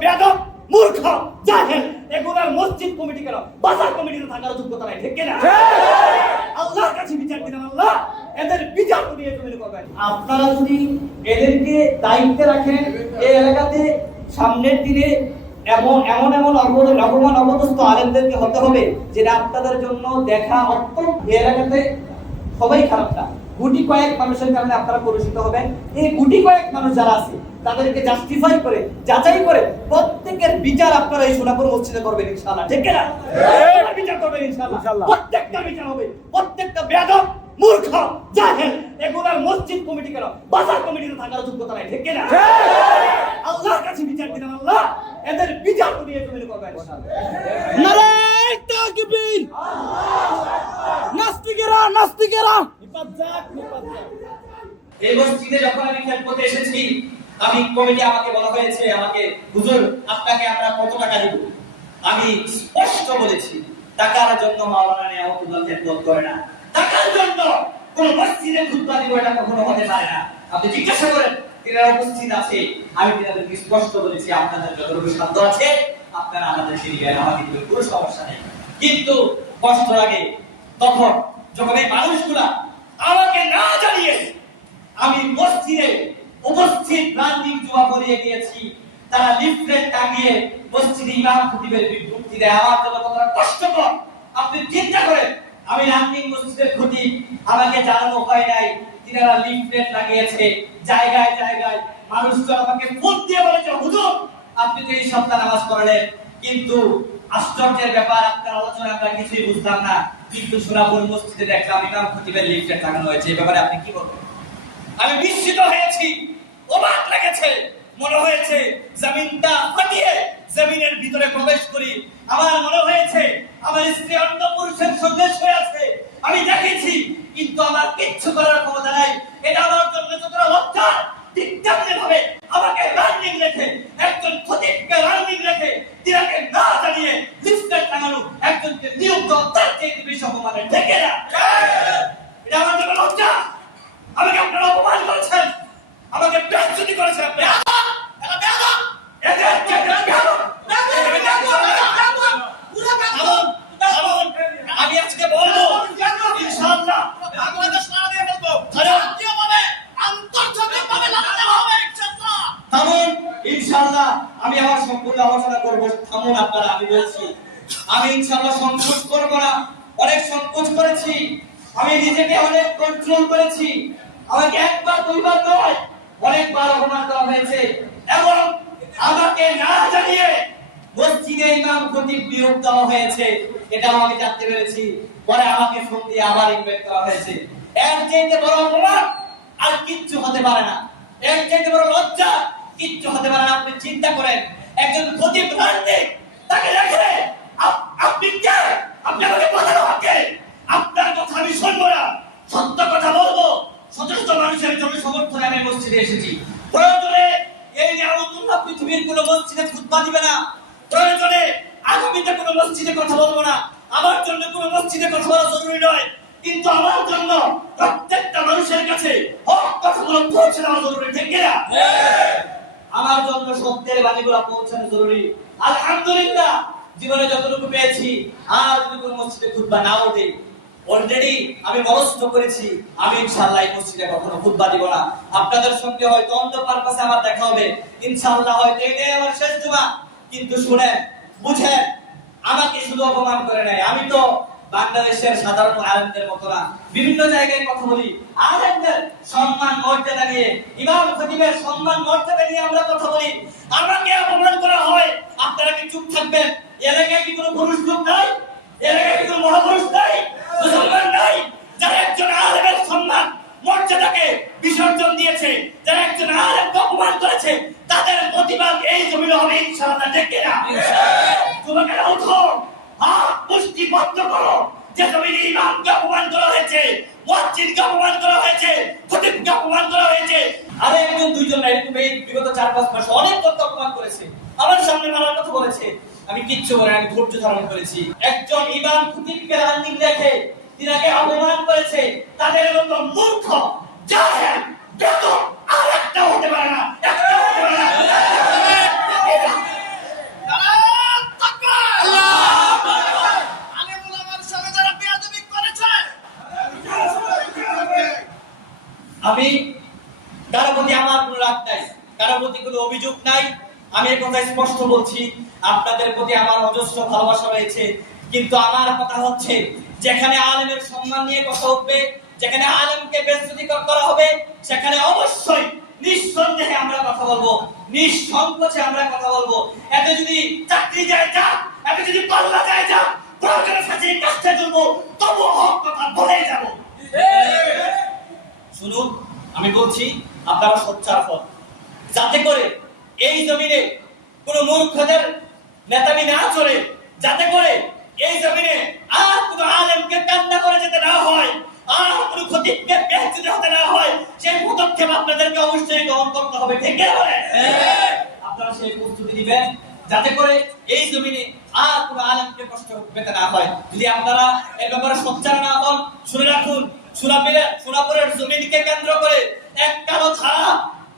বেয়াদব মূর্খ জাহেল এগুলার মসজিদ কমিটি কেন বাজার কমিটিতে থাকার যোগ্যতা নাই, ঠিক কিনা? আল্লাহর কাছে বিচার দিলেন, আল্লাহ এদের বিচার করিয়ে তুমি করবেন। আপনারা যদি এদেরকে দায়িত্বে রাখেন এই এলাকাতে সামনের দিনে এমন অপমান অবদস্থ আলেমদেরকে হতে হবে যেটা আপনাদের জন্য দেখা অত্যন্ত। এই এলাকাতে সবাই খারাপ না, গুটি কয়েক মানুষের কারণে আপনারা কলুষিত হবেন। এই গুটি কয়েক মানুষ যারা আছে তাদেরকে জাস্টিফাই করে যাচাই করে প্রত্যেকের বিচার আপনারা এই সোনাপুর মসজিদে করবেন ইনশাআল্লাহ, ঠিক কিনা? বিচার করবেন ইনশাআল্লাহ, প্রত্যেকটা বিচার হবে। প্রত্যেকটা বেয়াদব মূর্খ জাহেল এগুলার মসজিদ কমিটি কেন বাজার কমিটিতে থাকার যোগ্যতা নাই, ঠিক কিনা? আল্লাহর কাছে বিচার দিলেন, আল্লাহ এদের বিচার করিয়ে তুমি করবেন। নারায়ে তাকবীর, নাস্তিকেরা নিপাত যাক। এই মসজিদে যখন আমি খেদমতে এসেছি, আমি কমিটি আমাকে বলা হয়েছে, আমাকে হুজুর আপনাকে আমরা কত টাকা দিব। আমি স্পষ্ট বলেছি টাকার জন্য মাওলানা নিয়ামতুল্লাহ খেদমত করে না, টাকার জন্য কোন মসজিদে খুতবা দিব এটা কখনো হতে পারে না। আপনি জিজ্ঞাসা করেন তিনারা উপস্থিত আছে, আমি তিনাদেরকে স্পষ্ট বলেছি আপনাদের যতটুকু সাধ্য আছে আপনারা আমাদেরকে দিবেন, আমাদের কোনো সমস্যা নেই। কিন্তু কষ্ট লাগে তখন যখন এই মানুষগুলা আমাকে না জানিয়ে আমি মসজিদে উপস্থিত রান্দিক জুয়া পড়িয়ে গিয়েছি, তারা লিফলেট টাঙিয়ে মসজিদে ইমাম খতিবের বিজ্ঞপ্তি দেয়, আমার জন্য কতটা কষ্টকর আপনি চিন্তা করেন। আমি রান্দিক মসজিদের খতিব, আমাকে জানানো হয় নাই, তিনারা লিফলেট লাগিয়েছে জায়গায় জায়গায়। মানুষজন আমাকে ফোন দিয়ে বলেছে হুজুর আপনি তো এই সপ্তাহ নামাজ পড়লেন, কিন্তু আশ্চর্যের ব্যাপার আপনার আলোচনা আমরা কিছুই বুঝলাম না, কিন্তু সোনাপুর মসজিদে দেখলাম ইমাম খতিবের লিফলেট লাগানো হয়েছে, এই ব্যাপারে আপনি কি বলবেন? আমি বিস্মিত হয়েছি, অবাক লেগেছে, মনে হয়েছে জমিনটা ফাটিয়ে জমিনের ভিতরে প্রবেশ করি। আমার মনে হয়েছে আমার স্ত্রী অন্য পুরুষের সঙ্গে শুয়ে আছে, আমি দেখেছি কিন্তু আমার কিচ্ছু করার ক্ষমতা নাই। এটা আমার জন্য যতটা লজ্জা, ঠিক তেমনি ভাবে আমাকে রানিং রেখে একজন খতিবকে রানিং রেখে তিনাকে না জানিয়ে লিফলেট টাঙানো একজনকে নিয়োগ দেওয়া তার চেয়ে বেশি অপমানের, ঠিক না? এটা আমার জন্য লজ্জা। আমাকে আপনারা অপমান করেছেন, আমাকে বেইজ্জতি করেছেন আপনি। আমি আজকে বলবো ইনশাআল্লাহ আপনাদের সারা দিয়ে বলবো জাতীয়ভাবে আন্তর্জাতিকভাবে লাগাতে হবে ইনশাআল্লাহ। থামুন ইনশাআল্লাহ, আমি আমার সম্পূর্ণ আলোচনা করব। থামুন আপনারা, আমি বলছি আমি ইনশাআল্লাহ সংকোচ করব না। অনেক সংকোচ করেছি, আমি নিজেকে অনেক কন্ট্রোল করেছি। আমাকে একবার দুইবার নয় অনেকবার অপমান করা হয়েছে এবং আমাকে না জানিয়ে মসজিদে ইমাম খতিব নিয়োগ দেওয়া হয়েছে, এটাও আমি জানতে পেরেছি। পরে আমাকে ফোন দিয়ে আবার ইনভাইট করা হয়েছে। এর চাইতে বড় অপমান আর কিচ্ছু হতে পারে না, এর চাইতে বড় লজ্জা কিচ্ছু হতে পারে না। আপনি চিন্তা করেন একজন খতিব রান্দিক, তাকে রেখে আপনি কে? আপনি আমাকে বাধানো হচ্ছে, আপনার কথা আমি শুনবো না, সত্য কথা বলবো। সচেষ্ট মানুষের জন্য সমর্থনে আমি মসজিদে এসেছি। প্রয়োজনে এই নিয়ামতুল্লাহ পৃথিবীর কোনো মসজিদে খুতবা দিবে না, প্রয়োজনে আগামীতে কোনো মসজিদে কথা বলবো না। আমার জন্য কোনো মসজিদে কথা বলা জরুরি নয়, কিন্তু আমার জন্য প্রত্যেকটা মানুষের কাছে হক কথাগুলো পৌঁছে দেওয়া জরুরি, ঠিক কিনা? আমার জন্য সত্যের বাণীগুলো পৌঁছানো জরুরি। আলহামদুলিল্লাহ জীবনে যতটুকু পেয়েছি, আর যদি কোনো মসজিদে খুতবা না ওঠে অলরেডি আমি মনস্থ করেছি আমি ইনশাআল্লাহ এই মসজিদে কখনো খুতবা দিব না। আপনাদের সঙ্গে হয়তো অন্য পারপাসে আমার দেখা হবে ইনশাআল্লাহ, হয়তো এটাই আমার শেষ জুমা। কিন্তু শুনেন বুঝেন, আমাকে শুধু অপমান করে নাই, আমি তো বাংলাদেশের সাধারণ আলেমদের মতো না, বিভিন্ন জায়গায় কথা বলি। আলেমদের সম্মান মর্যাদা নিয়ে, ইমাম খতিবের সম্মান মর্যাদা নিয়ে আমরা কথা বলি। আমাকে অপমান করা হয়, আপনারা কি চুপ থাকবেন? এলাকায় কি কোনো পুরুষ লোক নাই? এলাকায় কি কোনো মহাপুরুষ নাই? মুসলমান নাই যারা একজন আলেমের সম্মান মর্যাদাকে বিসর্জন দিয়েছে, যারা একজন আলেমকে অপমান করেছে, তাদের প্রতিবাদ এই জমিনে হবে ইনশাআল্লাহ, ঠিক কিনা? তোমাকে উঠো, হাত মুষ্টি বদ্ধ করো। যে জমিনে ইমামকে অপমান করা হয়েছে, মসজিদকে অপমান করা হয়েছে, খতিবকে অপমান করা হয়েছে, আরে একজন দুইজন না, এরকম এই বিগত 4-5 মাস অনেক কথা অপমান করেছে, আমার সামনে মারার কথা বলেছে, আমি কিচ্ছু বলে আমি ধৈর্য ধারণ করেছি। একজন ইমাম খতিবকে রানিং রেখে তিনাকে অপমান করেছে, তাদের মতো মূর্খ জাহেল বেয়াদব আর একটা হতে পারে না, একটা হতে পারে না। আমি এই কথা স্পষ্ট বলছি, আপনাদের প্রতি আমার অজস্র ভালোবাসা রয়েছে, কিন্তু আমার কথা হচ্ছে যেখানে আলেমের সম্মান নিয়ে কথা উঠবে, যেখানে আলেমকে বেজ্জতি করা হবে, সেখানে অবশ্যই নিঃসন্দেহে আমরা কথা বলবো, নিঃসংকোচে আমরা কথা বলবো। এতে যদি চাকরি যায় যা, এতে যদি পাল্লা যায় যা, প্রয়োজনে সাজিয়ে কাজটা করবো, তবু হক কথা বলেই যাবো। শুনুন, আমি বলছি আপনারা সোচ্চার হন, যাতে করে এই জমিনে কোনো মূর্খদের নেতামি না চলে, যাতে করে এই জমিনে আর কোনো আলেমকে কান্না করে যেতে না হয়, আর কোনো খতিবকে বেজ্জত হতে না হয়, সেই পদক্ষেপ আপনাদেরকে অবশ্যই গ্রহণ করতে হবে, ঠিক না? আপনারা সেই প্রস্তুতি দিবেন যাতে করে এই জমিনে আর কোনো আলেমকে কষ্ট পেতে না হয়। যদি আপনারা এই ব্যাপারে সোচ্চার না হন, শুনে রাখুন, সোনাপুরের জমিনকে কেন্দ্র করে এক কালো ছায়া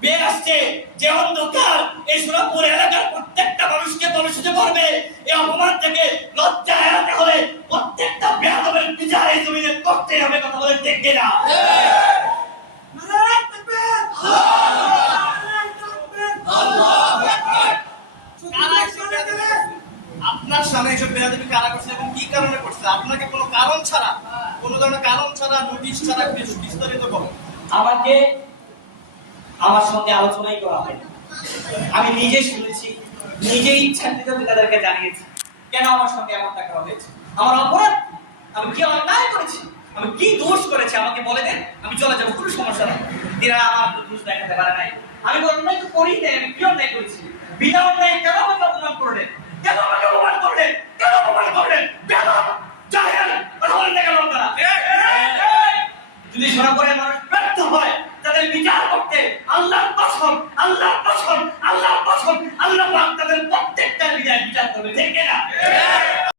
বেয়ে আসছে, যে অন্ধকার এই সোনাপুর এলাকার প্রত্যেকটা মানুষকে কলুষিত করবে। এই অপমান থেকে লজ্জা এড়াতে হলে প্রত্যেকটা বেয়াদবের বিচার এই জমিনে করতে হবে। কথা বলে ঠিক কিনা? আপনার সামনে এসব বেয়াদবি কারা করছে এবং কি কারণে করছে? আপনাকে কোনো কারণ ছাড়া, কোনো ধরনের কারণ ছাড়া, নোটিশ ছাড়া বিস্তারিত করুন। আমাকে আমার সঙ্গে আলোচনাই করা হয়, আমি নিজে শুনেছি, নিজে ইচ্ছাকৃত তাদেরকে জানিয়েছি কেন আমার সঙ্গে এমনটা করা হয়েছে, আমার অপরাধ, আমি কি অন্যায় করেছি, আমি কি দোষ করেছি আমাকে বলে দেন, আমি চলে যাবো, কোনো সমস্যা নেই। এরা আমার দোষ দেখাতে পারে নাই, আমি অন্যায় তো করি নাই, আমি কি অন্যায় করেছি? বিনা অন্যায় কেন আমাকে অপমান করলেন? কেন আমাকে অপমান করলেন? কেন অপমান করলেন? বেয়াদব, জাহেল, কথা বলেন না কেন আপনারা? যদি সোনাপুরের মানুষ ব্যর্থ হয় তাদের বিচার করতে, আল্লাহর কসম, আল্লাহর কসম, আল্লাহর কসম, আল্লাহ পাক তাদের প্রত্যেকটা বিচার করবে, ঠিক না?